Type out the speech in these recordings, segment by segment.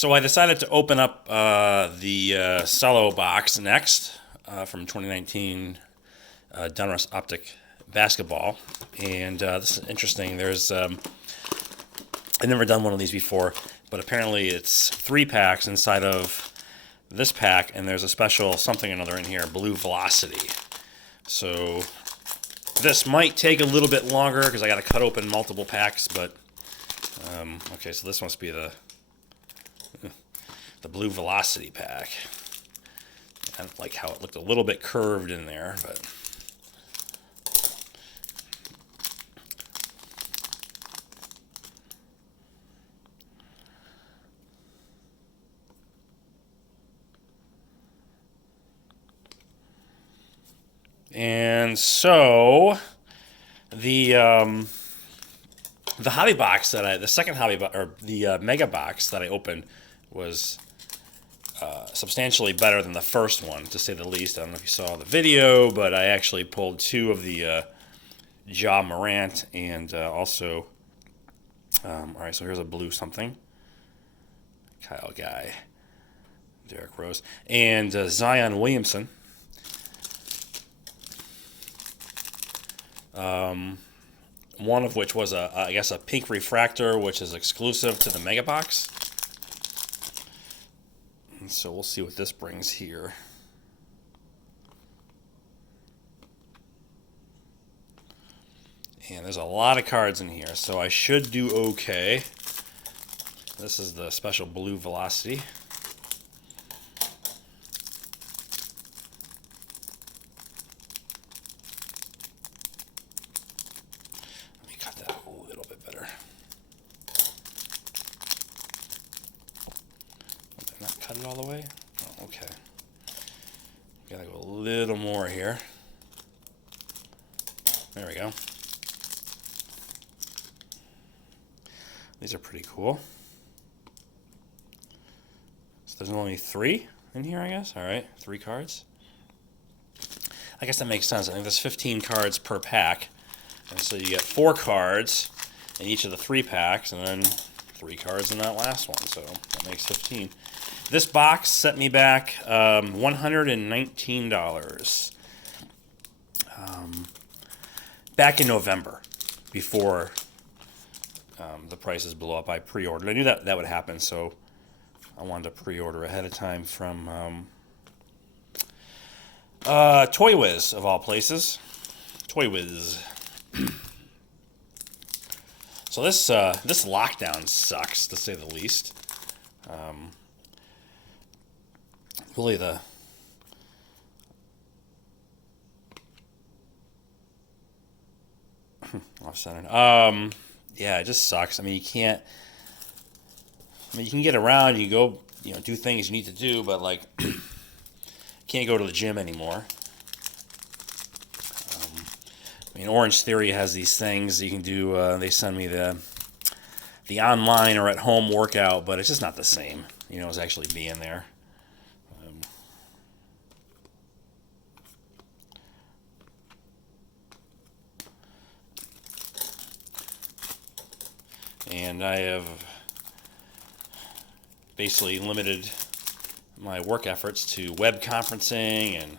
So I decided to open up the Cello box next from 2019 Donruss Optic basketball, and this is interesting. There's I've never done one of these before, but apparently it's 3 packs inside of this pack, and there's a special something or another in here, Blue Velocity. So this might take a little bit longer because I got to cut open multiple packs, but okay, so this must be the Blue Velocity pack. I don't like how it looked a little bit curved in there, but and so the hobby box the second hobby box, or the mega box that I opened was substantially better than the first one, to say the least. I don't know if you saw the video, but I actually pulled 2 of the Ja Morant and also, all right, so here's a blue something. Kyle Guy, Derrick Rose, and Zion Williamson. One of which was I guess a pink refractor, which is exclusive to the mega box. And so we'll see what this brings here. And there's a lot of cards in here, so I should do okay. This is the special Blue Velocity. Let me cut that a little bit better. Did I not cut it all the way? Oh, okay. Gotta go a little more here. There we go. These are pretty cool. So there's only 3 in here, I guess. All right, 3 cards. I guess that makes sense. I think there's 15 cards per pack. And so you get 4 cards in each of the 3 packs, and then 3 cards in that last one. So that makes 15. This box set me back $119 back in November, before the prices blew up. I pre-ordered. I knew that would happen, so I wanted to pre-order ahead of time from Toy Wiz, of all places. Toy Wiz. So this lockdown sucks, to say the least. Really the off center. Yeah, it just sucks. I mean, you can't. I mean, you can get around. You go, do things you need to do, but like, can't go to the gym anymore. I mean, Orange Theory has these things you can do. They send me the online or at home workout, but it's just not the same. As actually being there. And I have basically limited my work efforts to web conferencing, and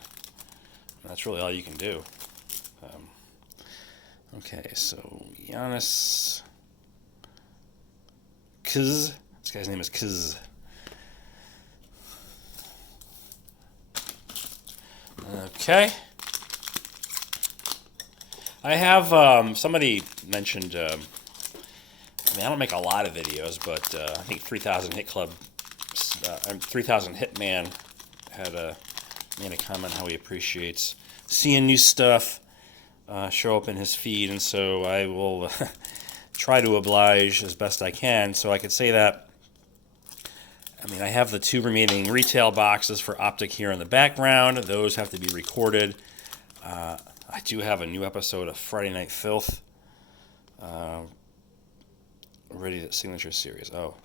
that's really all you can do. Okay, so Giannis Kuz. This guy's name is Kuz. Okay. I have somebody mentioned. I mean, I don't make a lot of videos, but I think 3000 Hit Club, 3000 Hitman made a comment how he appreciates seeing new stuff show up in his feed, and so I will try to oblige as best I can. So I could say that. I mean, I have the 2 remaining retail boxes for Optic here in the background. Those have to be recorded. I do have a new episode of Friday Night Filth. Ready to signature series. Oh,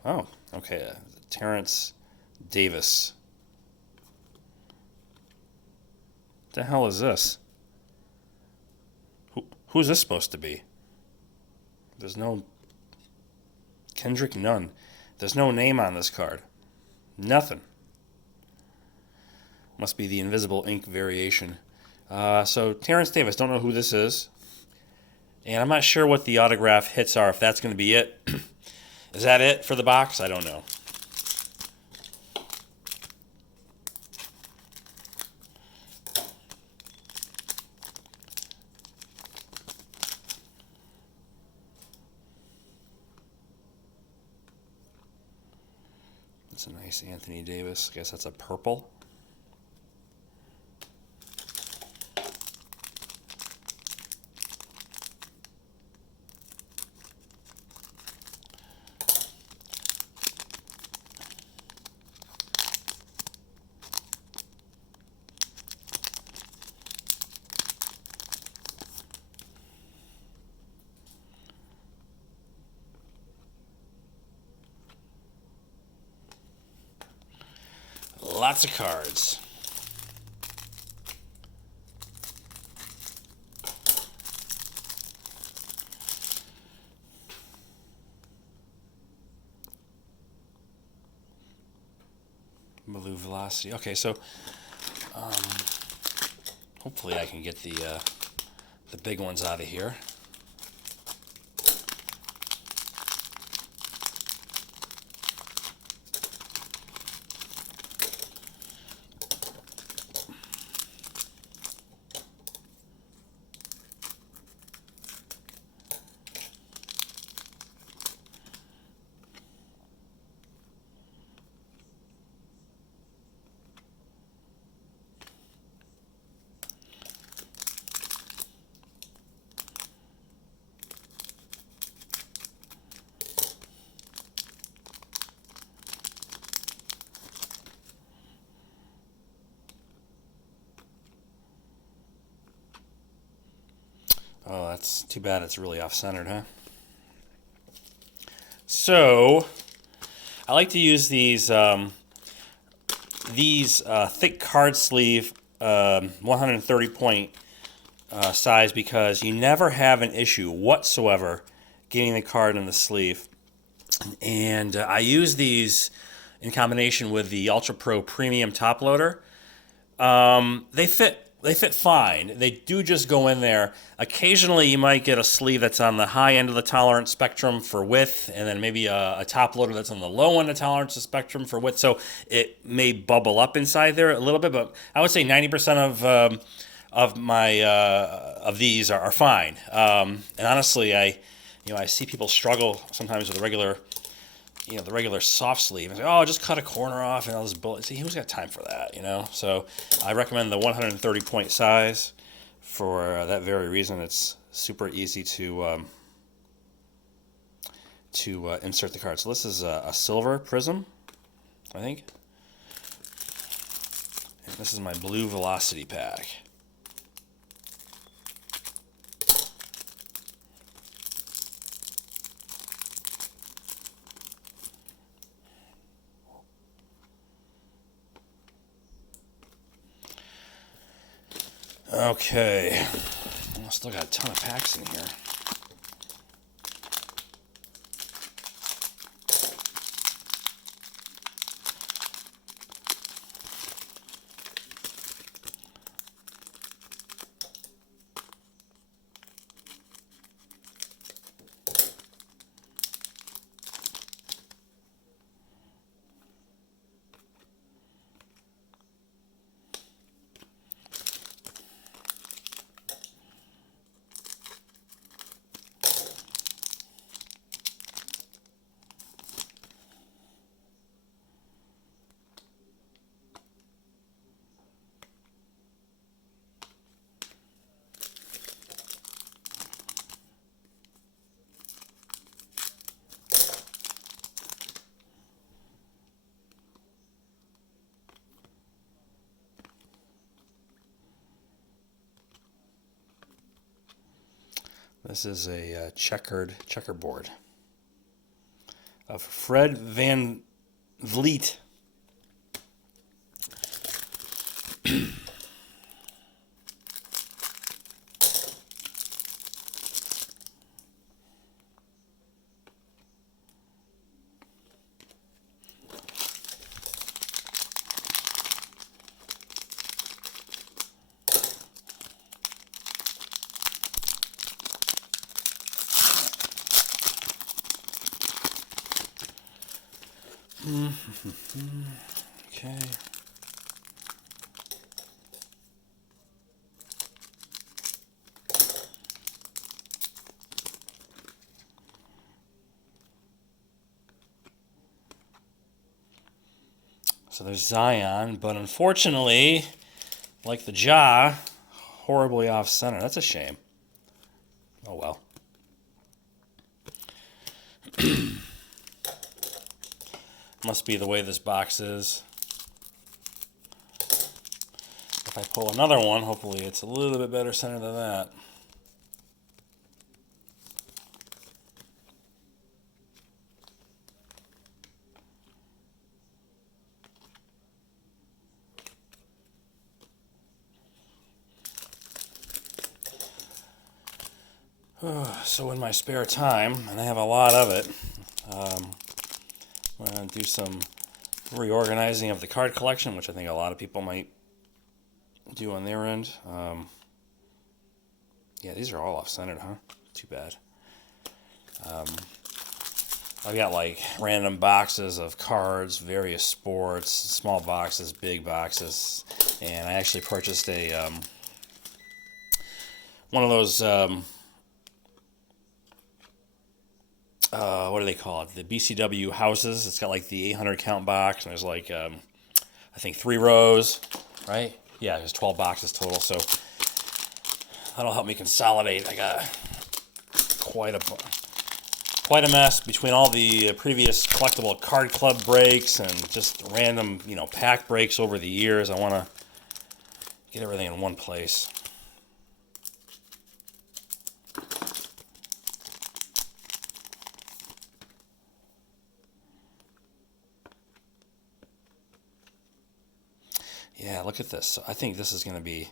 okay. Terrence Davis. What the hell is this? Who's this supposed to be? There's no Kendrick Nunn. There's no name on this card. Nothing. Must be the invisible ink variation. So Terrence Davis, don't know who this is. And I'm not sure what the autograph hits are, if that's going to be it. Is that it for the box? I don't know. That's a nice Anthony Davis. I guess that's a purple. Lots of cards. Blue velocity. Okay, so hopefully I can get the big ones out of here. Oh, that's too bad it's really off-centered, huh? So, I like to use these thick card sleeve 130 point size because you never have an issue whatsoever getting the card in the sleeve. And I use these in combination with the Ultra Pro Premium top loader. They fit fine. They do just go in there. Occasionally, you might get a sleeve that's on the high end of the tolerance spectrum for width, and then maybe a top loader that's on the low end of tolerance spectrum for width. So it may bubble up inside there a little bit, but I would say 90% of these are fine. And honestly, I see people struggle sometimes with the regular soft sleeve. And say, oh, just cut a corner off and all this bullet. See, who's got time for that, So I recommend the 130 point size for that very reason. It's super easy to insert the card. So this is a silver prism, I think. And this is my blue velocity pack. Okay, I still got a ton of packs in here. This is a checkerboard of Fred Van Vliet. Okay. So there's Zion, but unfortunately, like the Ja, horribly off center. That's a shame. Oh well. Must be the way this box is. If I pull another one, hopefully it's a little bit better center than that. So in my spare time, and I have a lot of it, I'm going to do some reorganizing of the card collection, which I think a lot of people might do on their end. Yeah, these are all off-centered, huh? Too bad. I've got like random boxes of cards, various sports, small boxes, big boxes, and I actually purchased a one of those what do they call it? The BCW houses. It's got like the 800 count box, and there's like I think 3 rows, right? Yeah, there's 12 boxes total, so that'll help me consolidate. I got quite a mess between all the previous collectible card club breaks and just random, pack breaks over the years. I want to get everything in one place. Yeah, look at this. I think this is going to be...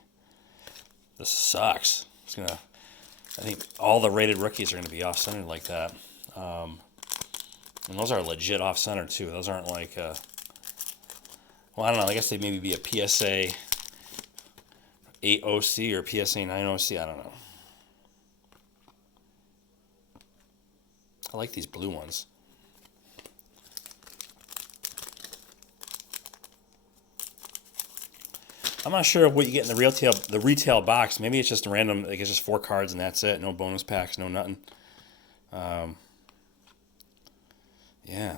This sucks. I think all the rated rookies are going to be off-centered like that. And those are legit off-center, too. Those aren't like... well, I don't know. I guess they maybe be a PSA 8 OC or PSA 9 OC. I don't know. I like these blue ones. I'm not sure what you get in the retail box. Maybe it's just random. Like it's just 4 cards and that's it. No bonus packs, no nothing. Yeah,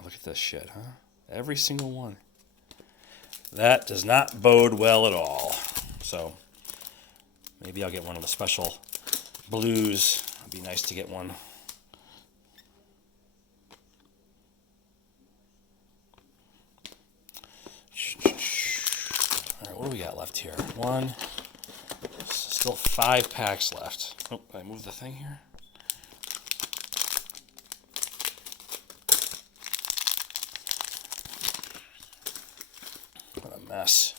look at this shit, huh? Every single one. That does not bode well at all. So maybe I'll get one of the special blues. It'd be nice to get one. What do we got left here? Still 5 packs left. Oh, I moved the thing here. What a mess.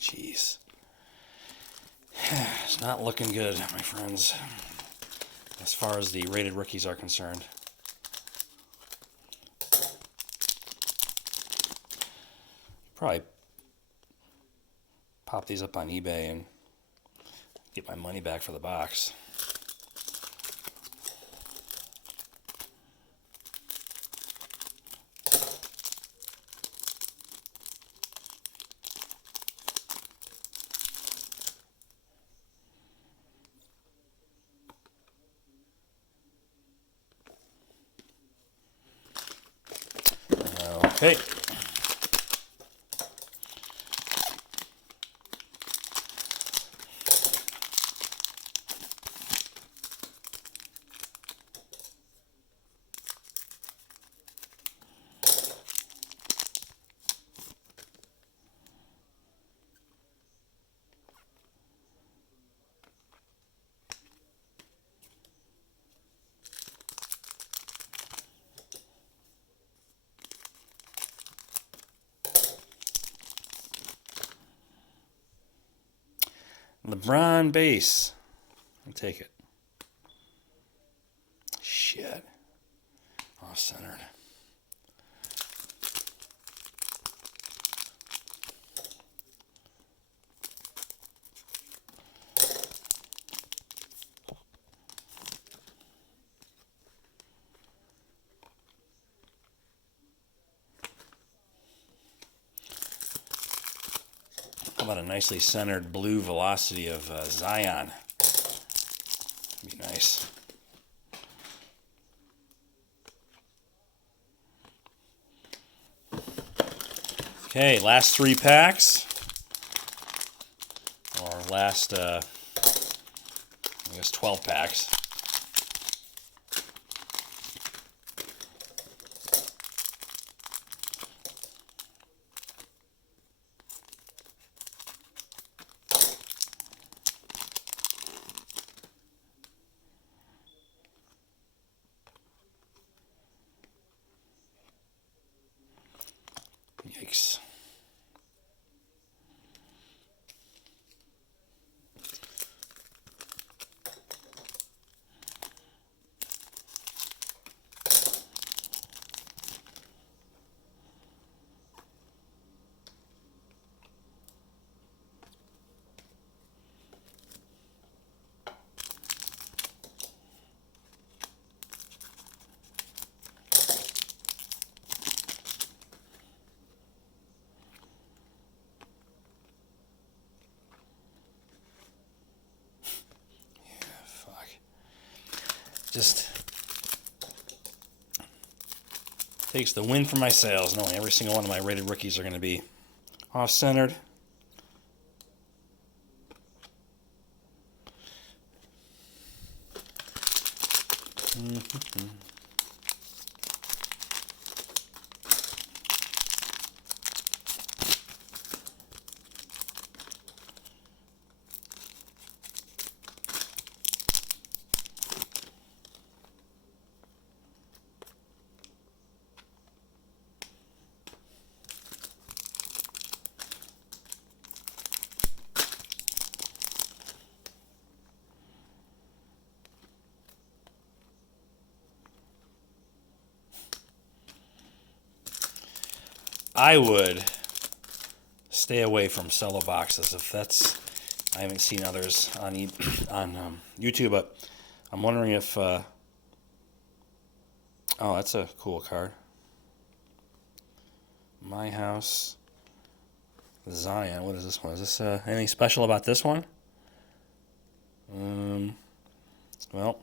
Jeez. It's not looking good, my friends, as far as the rated rookies are concerned. Probably pop these up on eBay and get my money back for the box. Okay. LeBron base. I'll take it. Shit. Off-centered. How about a nicely centered blue velocity of Zion? Be nice. Okay, last 3 packs. Or last, I guess 12 packs. Yikes. Just takes the wind from my sails, knowing every single one of my rated rookies are going to be off-centered. I would stay away from Cello boxes if that's. I haven't seen others on YouTube, but I'm wondering if. Oh, that's a cool card. My House, Zion. What is this one? Is this anything special about this one? Well,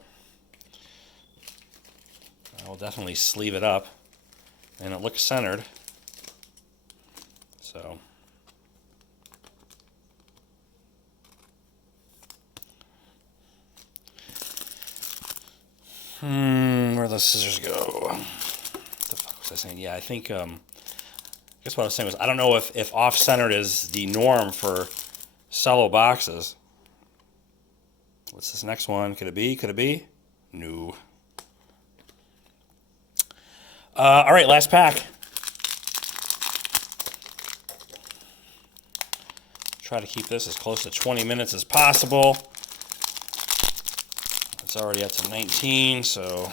I will definitely sleeve it up, and it looks centered. So, where'd those scissors go? What the fuck was I saying? Yeah, I think, I guess what I was saying was, I don't know if off-centered is the norm for Cello boxes. What's this next one? Could it be? Could it be? No. All right, last pack. Try to keep this as close to 20 minutes as possible. It's already up to 19, so.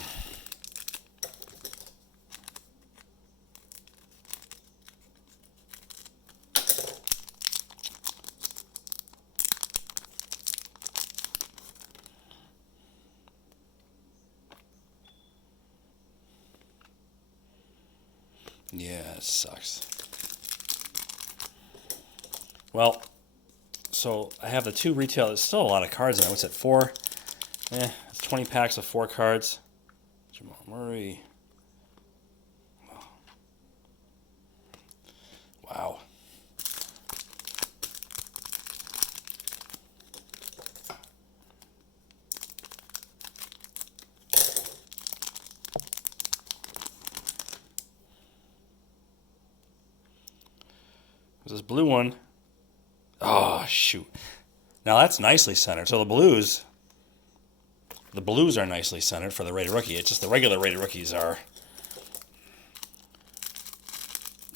Yeah, it sucks. Well, so I have the 2 retail. There's still a lot of cards in it. What's that, 4? It's 20 packs of 4 cards. Jamal Murray. Wow. There's this blue one. Oh, shoot. Now that's nicely centered. So the blues are nicely centered for the rated rookie. It's just the regular rated rookies are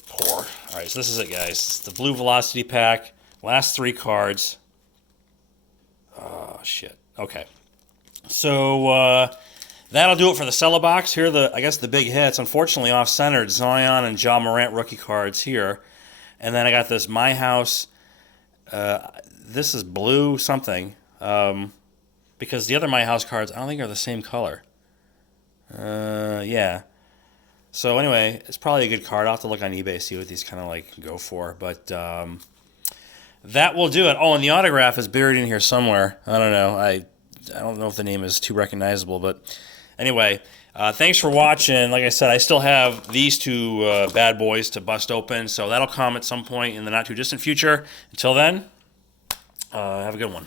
poor. All right, so this is it, guys. It's the blue velocity pack. Last 3 cards. Oh, shit. Okay. So, that'll do it for the Cello box. Here are I guess the big hits. Unfortunately, off-centered, Zion and Ja Morant rookie cards here. And then I got this My House. This is blue something. Because the other My House cards, I don't think are the same color. Yeah. So anyway, it's probably a good card. I'll have to look on eBay, see what these kind of like go for. But that will do it. Oh, and the autograph is buried in here somewhere. I don't know. I don't know if the name is too recognizable. But anyway, thanks for watching. Like I said, I still have these two bad boys to bust open. So that'll come at some point in the not too distant future. Until then, have a good one.